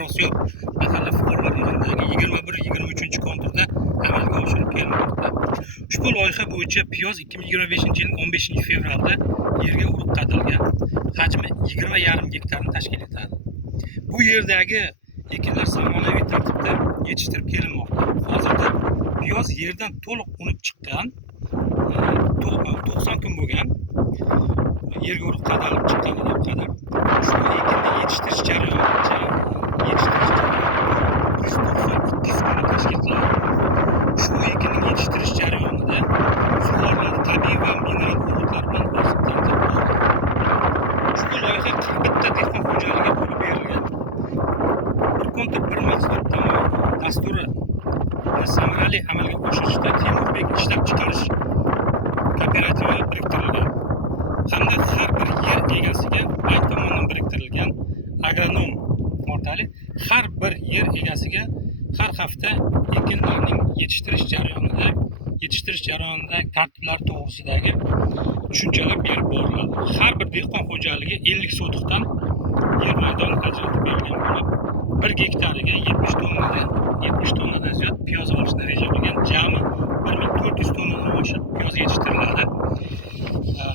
Afrosiyob mahalla fuqarolar yig'inidagi 21-23 konturda amalga oshirib kelinmoqda. Ushbu loyiha bo'yicha piyoz 2025-yilning 15-fevralda yerga urib qatilgan. Hajmi 20,5 gektarni tashkil etadi. Bu yerdagi ekinlar zamonaviy tartibda yetishtirib kelinmoqda. Hozirda piyoz yerdan to'liq unib chiqqan, 90 kun bo'lgan, yerga urib qadalib chiqqaniga qadar ushbu ekinni yetishtirish jarayoni 190-200 kunni tashkil qiladi. Ushbu ekinning yetishtirish jarayonida sug'oriladi tabiiy va mineral o'g'itlar bilan oziqlantirib boriladi. Ushbu loyiha 41 ta dehqon xo'jaligiga bo'lib berilgan. Bir kontur bir mahsulot dasturi samarali amalga oshirishda Temurbek ishlab chiqarish kooperativi biriktirilgan hamda har bir yer egasiga bank tomonidan biriktirilgan agronom orqali har bir yer egasiga har hafta ekinlarning yetishtirish jarayonidagi tartiblar to'g'risidagi tushunchalar berib boriladi. Har bir dehqon xo'jaligi 50 sotixdan yer maydoni ajratib berilgan bo'lib, 1 gektariga 70 tonnadan ziyod piyoz olishni rejalashgan jami 1400 tonnadan oshiq piyoz yetishtiriladi.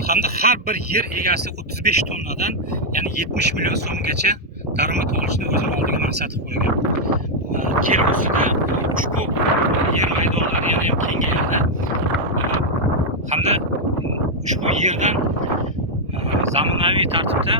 Hamda har bir yer egasi 35 tonnadan, ya'ni 70 million so'mgacha daromad olishni o'z oldiga maqsad qo'ygan. Kelgusida ushbu yer maydonlari yana ham kengayadi. Hamda ushbu yerdan zamonaviy tartibda